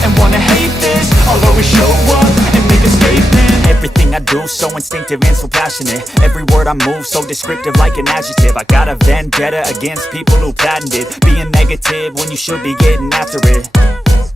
and wanna hate this, I'll always show up and make a statement. Everything I do so instinctive and so passionate. Every word I move so descriptive like an adjective. I got a vendetta against people who patented being negative when you should be getting after it.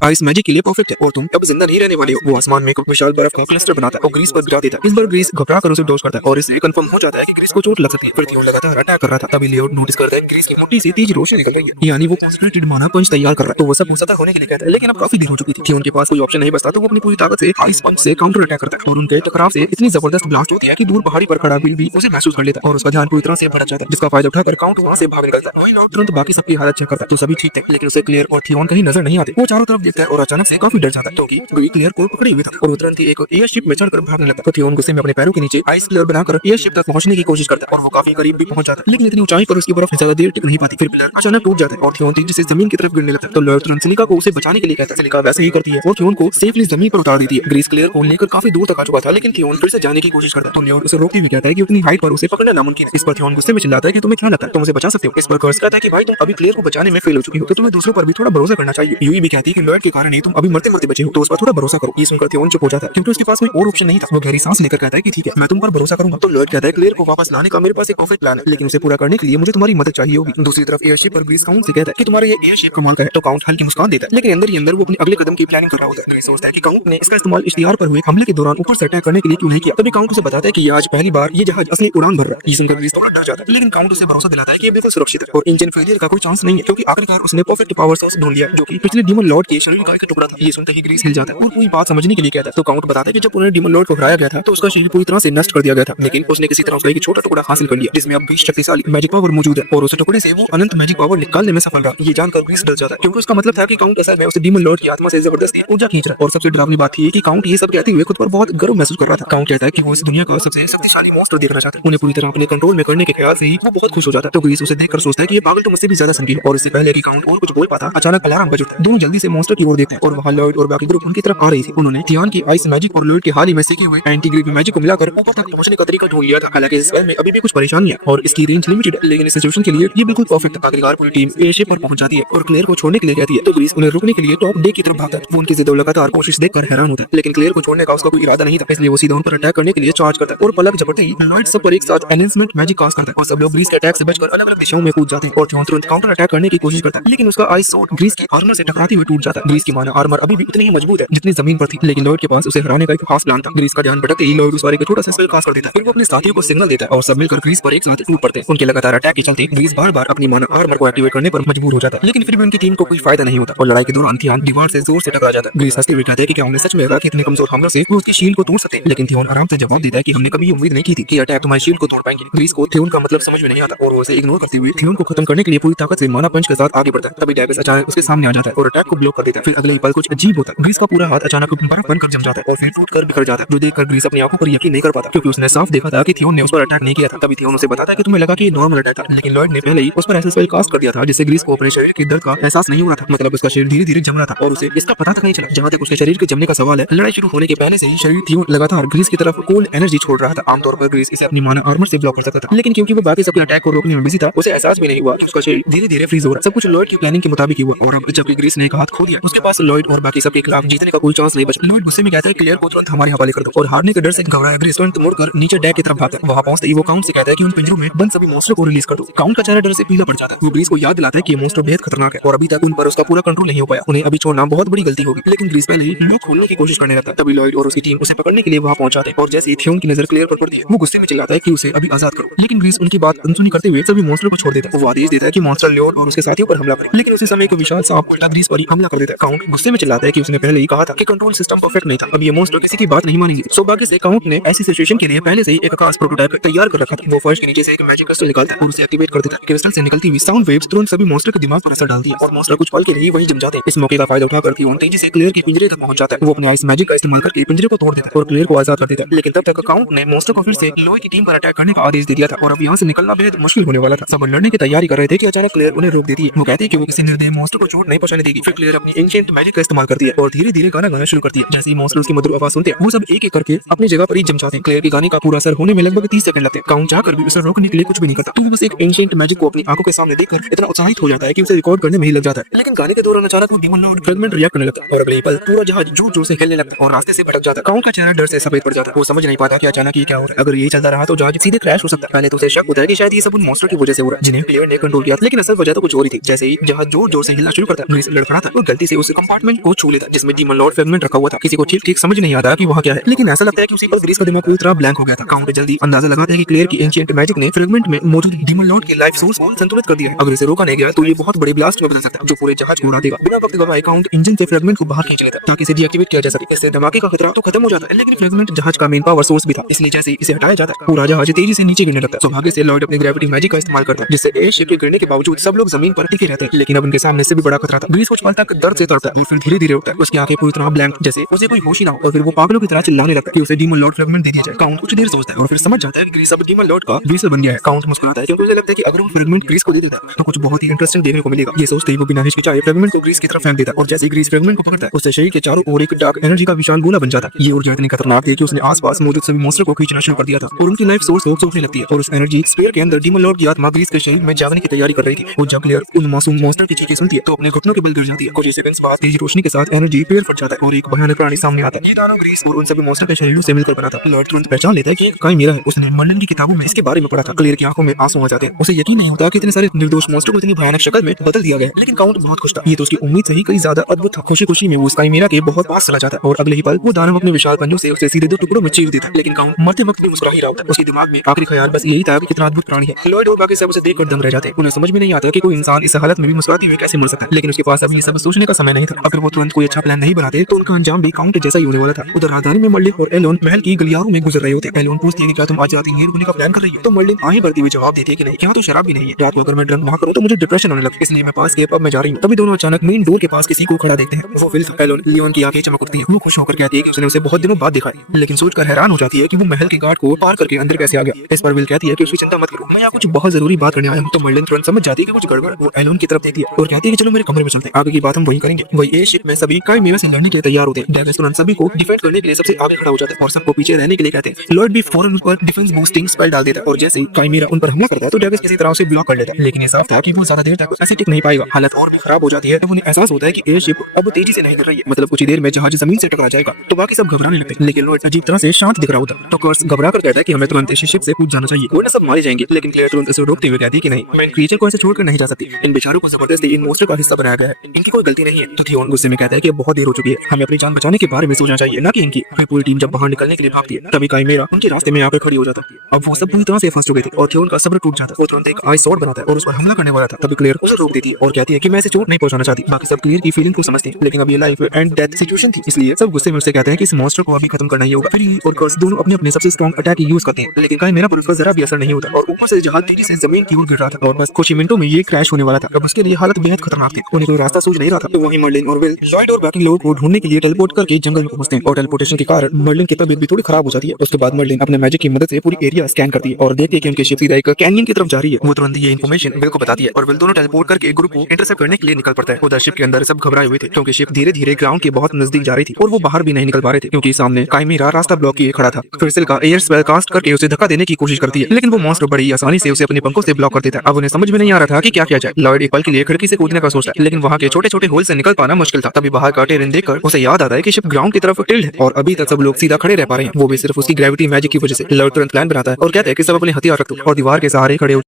Ice magic के लिए perfect है और तुम अब जिंदा नहीं रहने वाले हो। वो आसमान में एक विशाल बर्फ का क्लस्टर बनाता है और ग्रीस पर गिरा देता है। इस बार ग्रीस घबरा कर उसे डोज करता है और इससे कंफर्म हो जाता है कि ग्रीस को चोट लग सकती है। फिर थियोन लगातार अटैक कर रहा था, तभी लियो नोटिस करता है ग्रीस की मोटी सी तेज रोशनी निकल रही है, यानी वो कॉन्सेंट्रेटेड माना पंच तैयार कर रहा है। तो वो सब सतर्क होने के लिए कहता है, लेकिन अब काफी देर हो चुकी थी। थियोन के पास कोई ऑप्शन नहीं बचता, तो वो अपनी पूरी ताकत से आइस पंच से काउंटर अटैक करता है और उनके टकराव से इतनी जबरदस्त ब्लास्ट होती है कि दूर पहाड़ी पर खड़ा बिल भी उसे महसूस कर लेता है और उसका ध्यान पूरी तरह से भटक जाता है, जिसका फायदा उठाकर काउंट वहां से भाग निकलता है। वहीं लॉर्ड तुरंत बाकी सबकी हालत चेक करता है, तो सभी ठीक थे, लेकिन उसे क्लियर और थियोन कहीं नजर नहीं आते। वो चारों तरफ देखता है और अचानक से काफी डर जाता है क्योंकि क्लियर को पकड़े हुए था और वो तुरंत ही एक एयरशिप में चढ़कर भागने लगता है। थियोन गुस्से में अपने पैरों के नीचे आइस क्लियर बनाकर एयरशिप तक पहुंचने की कोशिश करता है और वो काफी करीब भी पहुंच जाता है, लेकिन इतनी ऊंचाई पर उसकी बर्फ ज्यादा देर टिक नहीं पाती। फिर पिलर अचानक टूट जाता है और थियोन तेजी से जमीन की तरफ गिरने लगता है। तो लॉर्ड तुरंत सिलिका को उसे बचाने के लिए कहता है। सिलिका वैसे ही करती है और थियोन को सेफली जमीन पर उतार देती है। ग्रीस क्लियर को लेकर काफी दूर तक आ चुका था, लेकिन थियोन फिर से जाने की कोशिश करता है। तो लॉर्ड उसे रोकते हुए कहता है कि उतनी हाइट पर उसे पकड़ना नामुमकिन है। इस पर थियोन गुस्से में चिल्लाता है कि तुम्हें क्या लगता है तुम उसे बचा सकते हो। इस पर कर्स कहता है कि भाई तुम अभी क्लियर को बचाने में फेल हो चुकी हो, तो तुम्हें दूसरों पर भी थोड़ा भरोसा करना चाहिए। यूई भी कहती है कि लॉर्ड के कारण ही तुम अभी मरते मरते बचे हो, तो उस पर थोड़ा भरोसा करो। ये सुनकर थियोन चुप हो जाता है क्योंकि उसके पास कोई और ऑप्शन नहीं था। वो गहरी सांस लेकर कहता है कि ठीक है, मैं तुम पर भरोसा करूंगा। तो लॉर्ड कहता है क्लियर को वापस लाने का मेरे पास एक परफेक्ट प्लान है, लेकिन उसे पूरा करने के लिए मुझे तुम्हारी मदद चाहिए होगी। दूसरी तरफ एयरशिप पर ग्रीस काउंट से कहता है कि तुम्हारा ये एयरशिप कमाल का है। तो काउंट हल्की मुस्कान देता है, लेकिन अंदर ही अंदर वो अपने अगले कदम की प्लानिंग कर रहा होता है। ग्रीस सोचता है कि काउंट ने इसका इस्तेमाल इश्तिहार पर हुए हमले के दौरान ऊपर से अटैक करने के लिए क्यों नहीं किया। तभी काउंट उसे बताता है कि आज पहली बार ये जहाज असली उड़ान भर रहा है। ये सुनकर ग्रीस थोड़ा डर जाता है, लेकिन काउंट उसे भरोसा दिलाता है कि ये बिल्कुल सुरक्षित है और इंजन फेलियर का कोई चांस नहीं है, क्योंकि आखिरकार उसने परफेक्ट पावर सोर्स ढूंढ लिया जो कि पिछले डीमन लॉर्ड के शरीर का एक टुकड़ा था। ये सुनते ही ग्रीस हिल जाता है और पूरी बात समझने के लिए कहता है। तो काउंट बताता है कि जब उन्होंने डीमन लॉर्ड को हराया गया था तो उसका शरीर पूरी तरह से नष्ट कर दिया गया था, लेकिन उसने किसी तरह उसका एक छोटा टुकड़ा हासिल कर लिया जिसमें अब 20 शक्तिशाली मैजिक पावर मौजूद है और उस टुकड़े से वो अनंत मैजिक पावर निकालने में सफल रहा। ये जानकर ग्रीस डर जाता है क्योंकि उसका मतलब था कि काउंट असल में उस डीमन लॉर्ड की आत्मा से जबरदस्ती ऊर्जा खींच रहा है। और सबसे डरावनी बात थी कि काउंट ये सब कहते हुए खुद पर बहुत गर्व महसूस कर रहा था। काउंट कहता है कि वो इस दुनिया का सबसे शक्तिशाली मॉन्स्टर देखना चाहता है। उन्हें पूरी तरह अपने कंट्रोल में करने के ख्याल से ही वो बहुत खुश हो जाता है। तो ग्रीस उसे देखकर सोचता है कि ये पागल तो मुझसे भी ज्यादा संगीन है। और इससे पहले कि काउंट और कुछ बोल पाता, अचानक अलार्म बज उठता है। दोनों जल्दी से मॉन्स्टर की ओर देखते हैं और वहां लॉर्ड और बाकी ग्रुप उनकी तरफ आ रही थी। उन्होंने थियान की आइस मैजिक और लॉर्ड के हाल ही में सीखे हुए एंटी ग्रेविटी मैजिक को मिलाकर ऊपर तक पहुंचने का तरीका ढूंढ लिया था। हालांकि इस स्पेल में अभी भी कुछ परेशानियां और इसकी रेंज लिमिटेड है, लेकिन इस सिचुएशन के लिए ये बिल्कुल परफेक्ट है। आखिरकार पूरी टीम एयरशिप पर पहुंच जाती है और क्लियर को छोड़ने के लिए कहती है। तो ग्रीस उन्हें रोकने के लिए टॉप डे की तरफ भागता है। वो उनकी जिद और लगातार कोशिश देखकर हैरान होता है, लेकिन क्लियर को छोड़ने का उसका कोई इरादा नहीं था, इसलिए वो सीधा उन पर अटैक करने के लिए चार्ज करता है। और पलक झपटते ही लॉर्ड सब पर एक साथ एनहेंसमेंट मैजिक कास्ट करता है और सब लोग ग्रीस के अटैक से बचकर अलग-अलग दिशाओं में कूद जाते हैं। और थियोन तुरंत काउंटर अटैक करने की कोशिश करता है, लेकिन उसका आइस सॉर्ड ग्रीस की आर्मर से टकराते हुए टूट जाता है। ग्रीस की माना आर्मर अभी भी उतनी ही मजबूत है जितनी जमीन पर थी, लेकिन लॉर्ड के पास उसे हराने का एक खास प्लान था। ग्रीस का ध्यान भटकते ही लॉर्ड उस बारे का छोटा सा स्पेल कास्ट कर देता है। फिर वो अपने साथियों को सिग्नल देता है और सब मिलकर ग्रीस पर एक साथ टूट पड़ते हैं। उनके लगातार अटैक के चलते ग्रीस बार-बार अपनी माना आर्मर को एक्टिवेट करने पर मजबूर हो जाता है, लेकिन फिर भी उनकी टीम को कोई फायदा नहीं होता और लड़ाई के दौरान थियोन दीवार से जोर से टकरा जाता है। ग्रीस हंसते हुए कहते हैं कि क्या उन्हें सच में लगा कि इतने कमजोर हमलों से वो उसकी शील्ड को तोड़ सकते हैं, लेकिन थियोन आराम से जवाब देता है कि हमने कभी उम्मीद नहीं की थी कि अटैक तुम्हारी शील्ड को तोड़ पाएंगे। ग्रीस को थियोन का मतलब समझ में नहीं आता और वो उसे इग्नोर करते हुए थियोन को खत्म करने के लिए पूरी ताकत से माना पंच के साथ आगे बढ़ता है। तभी डेविस अचानक उसके सामने आ जाता है और अटैक को ब्लॉक कर देता है। फिर अगले ही पल कुछ अजीब होता है। ग्रीस का पूरा हाथ अचानक बर्फ बनकर जम जाता है और फिर टूटकर बिखर जाता है, जो देखकर ग्रीस अपनी आंखों पर यकीन नहीं कर पाता क्योंकि उसने साफ देखा था कि थियोन ने उस पर अटैक नहीं किया था। तभी थियोन उसे बताता है कि तुम्हें लगा कि नॉर्मल अटैक था, लेकिन लॉर्ड ने पहले ही उस पर ऐसा स्पेल कास्ट कर दिया था जिससे ग्रीस को अपने शरीर के दर्द का एहसास नहीं हो रहा था। मतलब उसका शरीर धीरे-धीरे जम रहा था और उसे इसका पता तक नहीं चला। जहां तक उसके शरीर के जमने का सवाल है, लड़ाई शुरू होने के पहले से ही शरीर थियोन लगातार ग्रीस की तरफ कोल्ड एनर्जी छोड़ रहा था। आमतौर पर ग्रीस इसे अपनी माना आर्मर से ब्लॉक कर सकता था, लेकिन क्योंकि वो बाकी सबके अटैक को रोकने में बिजी था, उसे एहसास भी नहीं हुआ कि उसका शरीर धीरे-धीरे फ्रीज हो रहा है। सब कुछ लॉर्ड की प्लानिंग के मुताबिक ही हुआ और अब जबकि ग्रीस ने एक हाथ खो दिया, उसके पास लॉर्ड और बाकी सबके खिलाफ जीतने का कोई चांस नहीं बचा। लॉर्ड गुस्से में कहता है क्लियर को तुरंत हमारे हवाले कर दो और हारने के डर से घबराया ग्रीस तुरंत मुड़कर नीचे डेक की तरफ भागता है। वहां पहुंचते ही वो काउंट से कहता है कि उन पिंजरों में बंद सभी मॉन्स्टर को रिलीज कर दो। काउंट का चेहरा डर से पीला पड़ जाता है। वो ग्रीस को याद दिलाता है कि ये मॉन्स्टर बेहद खतरनाक है और अभी तक उन पर उसका पूरा कंट्रोल नहीं हो पाया। उन्हें अभी छोड़ना बहुत बड़ी गलती होगी, लेकिन ग्रीस पहले ही मुंह खोलने की कोशिश करने लगता है। तभी लॉर्ड और उसकी टीम उसे पकड़ने के लिए वहां पहुंच जाते हैं और जैसे ही थियोन की नजर क्लियर पर पड़ती है, वो गुस्से में चिल्लाता है कि उसे अभी आजाद करो, लेकिन ग्रीस उनकी बात अनसुनी करते हुए सभी मॉन्स्टर को छोड़ देता है। वो आदेश देता है कि मॉन्स्टर लॉर्ड और उसके साथियों पर हमला करे, लेकिन उसी समय एक विशाल सांप उल्टा ग्रीस पर ही हमला कर देता है। काउंट गुस्से में चिल्लाता है कि उसने पहले ही कहा था कि कंट्रोल सिस्टम परफेक्ट नहीं था, अब ये मॉन्स्टर किसी की बात नहीं मानेंगे। सौभाग्य से काउंट ने ऐसी सिचुएशन के लिए पहले से ही एक खास प्रोटोटाइप तैयार कर रखा था। वो फर्श के नीचे से एक मैजिक क्रिस्टल निकालता है और उसे एक्टिवेट कर देता है। क्रिस्टल से निकलती हुई साउंड वेव्स तुरंत सभी मॉन्स्टर के दिमाग पर असर डालती है और मॉन्स्टर कुछ पल के लिए वहीं जम जाते हैं। इस मौके का फायदा उठाकर थियोन तेजी से क्लियर के पिंजरे तक पहुंच जाता है। वो अपने आइस मैजिक का इस्तेमाल करके पिंजरे को तोड़ देता है और क्लियर को आजाद कर देता है, लेकिन तब तक काउंट ने मॉन्स्टर को फिर से लोहे की टीम पर अटैक करने का आदेश दे दिया था और अब यहाँ से निकलना बेहद मुश्किल होने वाला था। सब लड़ने की तैयारी कर रहे थे कि अचानक क्लियर उन्हें रोक देती है। वो कहती है कि वो किसी निर्दयी मॉन्स्टर को चोट नहीं पहुंचाने देगी। फिर क्लियर अपनी एंशिएंट मैजिक का इस्तेमाल करती है और धीरे धीरे गाना गाना शुरू करती है। जैसे ही मॉन्स्टर्स की मधुर आवाज सुनते हैं वो सब एक एक करके अपनी जगह पर ही जम जाते हैं। क्लेयर के गाने का पूरा असर होने में लगभग 30 सेकंड लगते हैं। काउंट चाहकर भी उसे रोकने के लिए कुछ भी नहीं करता। तो वो बस एक एंशिएंट मैजिक को अपनी आंखों के सामने देखकर इतना उत्साहित हो जाता है कि उसे रिकॉर्ड करने में ही लग जाता है। लेकिन गाने के दौरान अचानक वो डीमन लॉर्ड फ्रेगमेंट रिएक्ट करने लगता है और अगले ही पल पूरा जहाज जोर जोर से हिलने लगता है और रास्ते से भटक जाता है। काउंट का चेहरा डर से सफेद पड़ जाता है। वो समझ नहीं पाता कि अचानक ये क्या हो रहा है। अगर ये चलता रहा तो जहाज सीधे क्रैश हो सकता है। पहले तो उसे शक होता है कि शायद ये सब उन मॉन्स्टर की वजह से हो रहा है जिन्हें क्लियर ने कंट्रोल किया, लेकिन असल वजह तो कुछ और ही थी। जैसे ही जहाज जोर जोर से हिलना शुरू करता है, ग्रीस लड़खड़ाता है और गलती से उस कंपार्टमेंट को छू लेता है जिसमें डीमन लॉर्ड फ्रेगमेंट रखा हुआ था। किसी को ठीक ठीक समझ नहीं आता कि वहाँ क्या है, लेकिन ऐसा लगता है कि उसी पर ग्रीस का दिमाग पूरी तरह ब्लैंक हो गया था। काउंट जल्दी अंदाजा लगाता है कि क्लियर की एंशिएंट मैजिक ने फ्रेगमेंट में मौजूद डीमन लॉर्ड की लाइफ सोर्स को संतुलित कर दिया है। अगर इसे रोका नहीं गया तो ये बहुत बड़े ब्लास्ट में बदल सकता है जो पूरे जहाज को उड़ा देगा। बिना वक्त गवाए काउंट इंजन से फ्रेगमेंट को बाहर खींच लेता है ताकि इसे डीएक्टिवेट किया जा सके। इससे धमाके का खतरा तो खत्म हो जाता है, लेकिन फ्रेगमेंट जहाज का मेन पावर सोर्स भी था, इसलिए जैसे ही इसे हटाया जाता है पूरा जहाज तेजी से नीचे गिरने लगता है। सौभाग्य से लॉर्ड अपने ग्रेविटी मैजिक का इस्तेमाल करता है जिससे एयरशिप के गिरने के बावजूद सब लोग जमीन पर टिके रहते हैं। लेकिन अब उनके सामने से भी बड़ा खतरा था। ग्रीस कुछ पल तक दर्द से तड़पता है और फिर धीरे धीरे उठता है। उसकी आंखें पूरी तरह ब्लैंक जैसे उसे कोई होश ही ना हो और फिर वो पागलों की तरह चिल्लाने लगता है कि उसे डीमन लॉर्ड फ्रेगमेंट दे दिया जाए। काउंट कुछ देर सोचता है और फिर समझ जाता है कि ग्रीस अब डीमन लॉर्ड का व्हीसल बन गया है। काउंट मुस्कुराता है क्योंकि उसे लगता है कि अगर वो फ्रेगमेंट ग्रीस को दे देता है तो कुछ बहुत ही इंटरेस्टिंग देखने को मिलेगा। ये सोचते ही वो बिना हिचकिचाए फ्रेगमेंट को ग्रीस की तरफ फेंक देता है और जैसे ही ग्रीस फ्रेगमेंट को पकड़ता है उससे शरीर के चारों ओर एक डार्क एनर्जी का विशाल गोला बन जाता है। ये ऊर्जा इतनी खतरनाक थी कि उसने आसपास मौजूद सभी मॉन्स्टर को खींचना शुरू कर दिया था और उनकी लाइफ सोर्स को सोखने लगती है और उस एनर्जी स्फीयर के अंदर डीमन लॉर्ड की आत्मा ग्रीस के शरीर में जागने की तैयारी कर रही थी। वो जब क्लियर उन मासूम मॉन्स्टर की चीखें सुनती है तो अपने घुटनों के बल गिर जाती है। कुछ सेकंड्स बाद तेज रोशनी के साथ एनर्जी पेड़ फट जाता है और एक भयानक प्राणी सामने आता है। ये दानव ग्रीस और उन सभी मॉन्स्टर के शरीरों से मिलकर बना था। लॉर्ड तुरंत पहचान लेता है कि काई मीरा है। उसने मर्लिन की किताबों में इसके बारे में पढ़ा था। क्लियर की आंखों में आंसू आ जाते हैं। उसे यकीन नहीं होता कि इतने सारे निर्दोष मॉन्स्टर को इतनी भयानक शक्ल में बदल दिया गया। लेकिन काउंट बहुत खुश था। ये तो उसकी उम्मीद से ही कई ज्यादा अद्भुत था। खुशी खुशी में वो काई मीरा के बहुत पास चला जाता है और अगले ही पल वो दानव अपने विशाल पंजों से उसे सीधे 2 टुकड़ों में चीर देता है। लेकिन काउंट मरते वक्त भी मुस्कुरा ही रहा होता है। उसके दिमाग में आखिरी ख्याल बस यही था कि कितना अद्भुत प्राणी है। लॉर्ड और बाकी सब उसे देखकर दम रह जाते हैं। उन्हें समझ में नहीं आता कि कोई इंसान इस हालत में भी मुस्कुराते हुए कैसे मर सकता है। लेकिन उसके पास अभी ये सब सोचने का समय नहीं था। अगर वो तुरंत कोई अच्छा प्लान नहीं बनाते तो उनका अंजाम भी काउंट जैसा ही होने वाला था। उधर राजधानी में मर्लिन और एलोन महल की गलियारों में गुजर रहे होते हैं। एलोन पूछती है कि क्या तुम आज रात इंगेज होने का प्लान कर रही हो? तो मर्लिन आंखें भरती हुई जवाब देती है कि नहीं, क्या तो शराब भी नहीं है। रात को अगर मैं ड्रंक ना करूं तो मुझे डिप्रेशन होने लगता है, इसलिए मैं पास के पब में जा रही हूं। तभी दोनों अचानक मेन डोर के पास किसी को खड़ा देखते हैं। वो फिल था। एलोन लियोन की आंखें चमक उठती हैं। वो खुश होकर कहती है कि उसने उसे बहुत दिनों बाद देखा है, लेकिन सोचकर हैरान हो जाती है कि वो महल के गार्ड को पार करके अंदर कैसे आ गया। इस पर विल कहती है कि उसकी चिंता मत करो, मैं यहाँ कुछ बहुत जरूरी बात करने आया हूँ। तो मर्लिन तुरंत समझ जाती है कि कुछ गड़बड़। वो एलोन की तरफ देखती है और कहती है कि चलो मेरे कमरे में चलते हैं, आगे की बात हम वही करेंगे। वही एयरशिप में सभी काई मीरा से लड़ने के लिए तैयार होते हैं। डेविस तुरंत सभी को डिफेंड करने के लिए सबसे आगे खड़ा हो जाता है और सबको पीछे रहने के लिए कहते हैं। लॉर्ड भी फौरन उस पर डिफेंस बूस्टिंग स्पेल डाल देता है और जैसे ही काई मीरा उन पर हमला करता है तो डेविस किसी तरह उसे ब्लॉक कर लेता है। लेकिन ये साफ था कि वो ज्यादा देर तक ऐसे टिक नहीं पाएगा। हालत और भी खराब हो जाती है। तब उन्हें एहसास होता है कि एयरशिप अब तेजी से नहीं गिर रही है, मतलब कुछ ही देर में जहाज जमीन से टकरा जाएगा। तो बाकी सब घबराने लगते हैं, लेकिन लॉर्ड अजीब तरह से शांत दिख रहा होता है। तो कर्स घबरा कर कहता है कि हमें तुरंत इस शिप से कूद जाना चाहिए वरना सब मारे जाएंगे। लेकिन क्लेयर तुरंत उसे रोकते हुए कहती है कि नहीं, मैं इन क्रीचर को ऐसे छोड़कर नहीं जा सकती। इन बेचारों को जबरदस्ती इन मॉन्स्टर का हिस्सा बनाया गया है, इनकी कोई गलती नहीं है। तो थियोन गुस्से में कहता है कि अब बहुत देर हो चुकी है, हमें अपनी जान बचाने के बारे में सोचना चाहिए, ना कि इनकी। फिर पूरी टीम जब बाहर निकलने के लिए भागती है तभी काई मीरा उनके रास्ते में आकर खड़ी हो जाता है। अब वो सब पूरी तरह से फंस चुके थे और थियोन का सब्र टूट जाता है। वो तुरंत एक आइस स्वॉर्ड बनाता है और उस पर हमला करने वाला था। तभी क्लियर उसे रोक देती है और कहती है कि मैं इसे चोट नहीं पहुंचाना चाहती। बाकी सब क्लियर की फीलिंग को समझते हैं, लेकिन अब ये लाइफ एंड डेथ सिचुएशन थी, इसलिए सब गुस्से में उससे कहते हैं कि इस मॉन्स्टर को अभी खत्म करना ही होगा। फिर ये और कर्स दोनों अपने अपने सबसे स्ट्रॉन्ग अटैक यूज करते हैं, लेकिन काई मीरा पर उसका जरा भी असर नहीं होता और ऊपर से जहाज तेजी से जमीन की ओर गिर रहा था और बस कुछ ही मिनटों में ये क्रैश होने वाला था। अब उसके लिए हालत बेहद खतरनाक थी। उन्हें कोई रास्ता सूझ नहीं रहा था। तो वहीं मर्लिन और विल लॉयड और बाकी लोगों को ढूंढने के लिए टेलीपोर्ट करके जंगल में पहुंचते हैं और टेलीपोर्टेशन के कारण मर्लिन की तबीयत भी थोड़ी खराब हो जाती है। उसके बाद मर्लिन अपने मैजिक की मदद से पूरी एरिया स्कैन करती है और देखती है कि उनकी शिप सीधा एक कैनियन की तरफ जा रही है। वो तुरंत ये इन्फॉर्मेशन विल को बताती है और विल दोनों टेलीपोर्ट करके एक ग्रुप को इंटरसेप्ट करने के लिए निकल पड़ता है। उधर शिप के अंदर सब घबराए हुए थे क्योंकि शिप धीरे धीरे ग्राउंड के बहुत नजदीक जा रही थी और वो बाहर भी नहीं निकल पा रहे थे क्योंकि सामने काई मीरा रास्ता ब्लॉक किए खड़ा था। फिर सिल का एयर स्पेल कास्ट करके उसे धक्का देने की कोशिश करती है, लेकिन वो मॉन्स्टर बड़ी आसानी से उसे अपने पंखों से ब्लॉक कर देता है। अब उन्हें समझ में नहीं आ रहा था कि क्या किया जाए। लॉयड एक पल के लिए खिड़की से कूदने का सोचता है, लेकिन वहां के छोटे छोटे होल से निकल पाना मुश्किल था। तभी बाहर का टेरेन देखकर उसे याद आता है कि शिप ग्राउंड की तरफ टिल्ड है और अभी तक सब लोग सीधा खड़े रह पा रहे हैं, वो भी सिर्फ उसकी ग्रेविटी मैजिक की वजह से। लॉयड तुरंत प्लान बनाता है और कहता है कि सब अपने हथियार रख दो और दीवार के सहारे खड़े हो